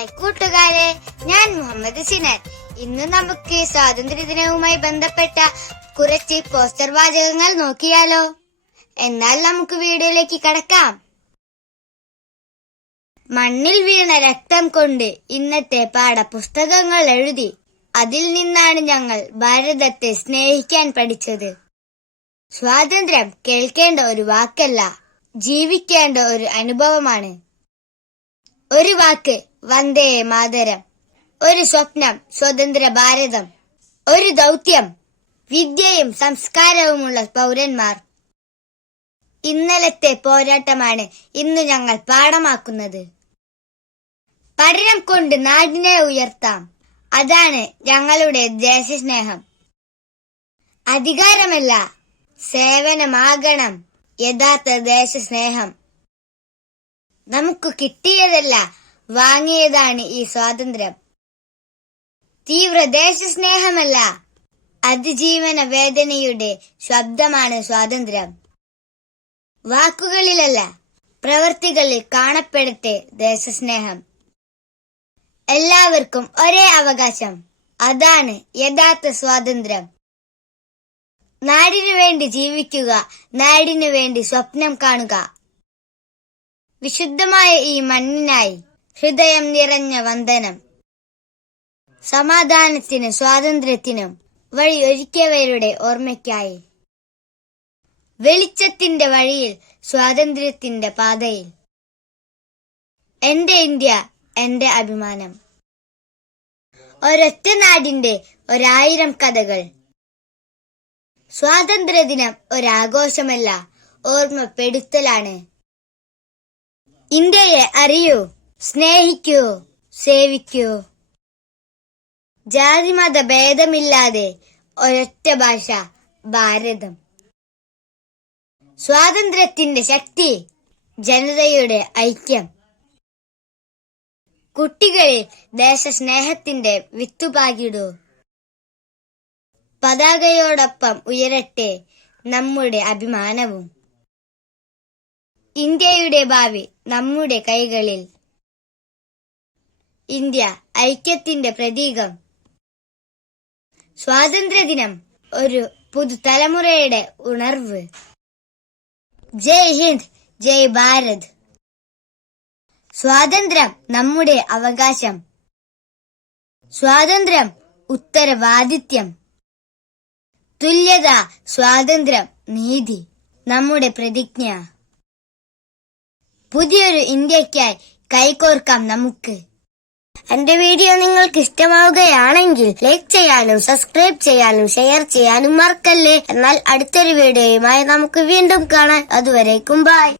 Hi കൂട്ടുകാരെ, ഞാൻ മുഹമ്മദ് സിനാൻ. ഇന്ന് നമുക്ക് സ്വാതന്ത്ര്യദിനവുമായി ബന്ധപ്പെട്ട കുറച്ച് പോസ്റ്റർ വാചകങ്ങൾ നോക്കിയാലോ? എന്നാൽ നമുക്ക് വീഡിയോയിലേക്ക് കടക്കാം. മണ്ണിൽ വീണ രക്തം കൊണ്ട് ഇന്നത്തെ പാഠപുസ്തകങ്ങൾ എഴുതി. അതിൽ നിന്നാണ് ഞങ്ങൾ ഭാരതത്തെ സ്നേഹിക്കാൻ പഠിച്ചത്. സ്വാതന്ത്ര്യം കേൾക്കേണ്ട ഒരു വാക്കല്ല, ജീവിക്കേണ്ട ഒരു അനുഭവമാണ്. ഒരു വാക്ക് വന്ദേ മാതരം, ഒരു സ്വപ്നം സ്വതന്ത്ര ഭാരതം, ഒരു ദൗത്യം വിദ്യയും സംസ്കാരവുമുള്ള പൗരന്മാർ. ഇന്നലത്തെ പോരാട്ടമാണ് ഇന്ന് ഞങ്ങൾ പാഠമാക്കുന്നത്. പഠനം കൊണ്ട് നാടിനെ ഉയർത്താം, അതാണ് ഞങ്ങളുടെ ദേശസ്നേഹം. അധികാരമല്ല, സേവനമാകണം യഥാർത്ഥ ദേശസ്നേഹം. നമുക്ക് കിട്ടിയതല്ല, വാങ്ങിയതാണ് ഈ സ്വാതന്ത്ര്യം. തീവ്ര ദേശസ്നേഹമല്ല, അതിജീവന വേദനയുടെ ശബ്ദമാണ് സ്വാതന്ത്ര്യം. വാക്കുകളിലല്ല, പ്രവൃത്തികളിൽ കാണപ്പെടട്ടെ ദേശസ്നേഹം. എല്ലാവർക്കും ഒരേ അവകാശം, അതാണ് യഥാർത്ഥ സ്വാതന്ത്ര്യം. നാടിനു വേണ്ടി ജീവിക്കുക, നാടിനു വേണ്ടി സ്വപ്നം കാണുക. വിശുദ്ധമായ ഈ മണ്ണിനായി ഹൃദയം നിറഞ്ഞ വന്ദനം. സമാധാനത്തിനും സ്വാതന്ത്ര്യത്തിനും വഴിയൊരുക്കിയവരുടെ ഓർമ്മയ്ക്കായി. വെളിച്ചത്തിന്റെ വഴിയിൽ, സ്വാതന്ത്ര്യത്തിന്റെ പാതയിൽ. എന്റെ ഇന്ത്യ, എന്റെ അഭിമാനം. ഒരൊറ്റ നാടിന്റെ 1000 കഥകൾ. സ്വാതന്ത്ര്യദിനം ഒരാഘോഷമല്ല, ഓർമ്മപ്പെടുത്തലാണ്. ഇന്ത്യയെ അറിയൂ, സ്നേഹിക്കൂ, സേവിക്കൂ. ജാതിമത ഭേദമില്ലാതെ ഒരൊറ്റ ഭാഷ, ഭാരതം. സ്വാതന്ത്ര്യത്തിന്റെ ശക്തി, ജനതയുടെ ഐക്യം. കുട്ടികളിൽ ദേശസ്നേഹത്തിന്റെ വിത്തുപാകിടൂ. പതാകയോടൊപ്പം ഉയരട്ടെ നമ്മുടെ അഭിമാനവും. ഇന്ത്യയുടെ ഭാവി നമ്മുടെ കൈകളിൽ. ഇന്ത്യ ഐക്യത്തിന്റെ പ്രതീകം. സ്വാതന്ത്ര്യദിനം ഒരു പുതുതലമുറയുടെ ഉണർവ്. ജയ് ഹിന്ദ്, ജയ് ഭാരത്. സ്വാതന്ത്ര്യം നമ്മുടെ അവകാശം. സ്വാതന്ത്ര്യം ഉത്തരവാദിത്യം. തുല്യത, സ്വാതന്ത്ര്യം, നീതി നമ്മുടെ പ്രതിജ്ഞ. പുതിയൊരു ഇന്ത്യയ്ക്കായി കൈകോർക്കാം നമുക്ക്. എന്റെ വീഡിയോ നിങ്ങൾക്ക് ഇഷ്ടമാവുകയാണെങ്കിൽ ലൈക്ക് ചെയ്യാനും സബ്സ്ക്രൈബ് ചെയ്യാനും ഷെയർ ചെയ്യാനും മറക്കല്ലേ. എന്നാൽ അടുത്തൊരു വീഡിയോയുമായി നമുക്ക് വീണ്ടും കാണാം. അതുവരേക്കും ബൈ.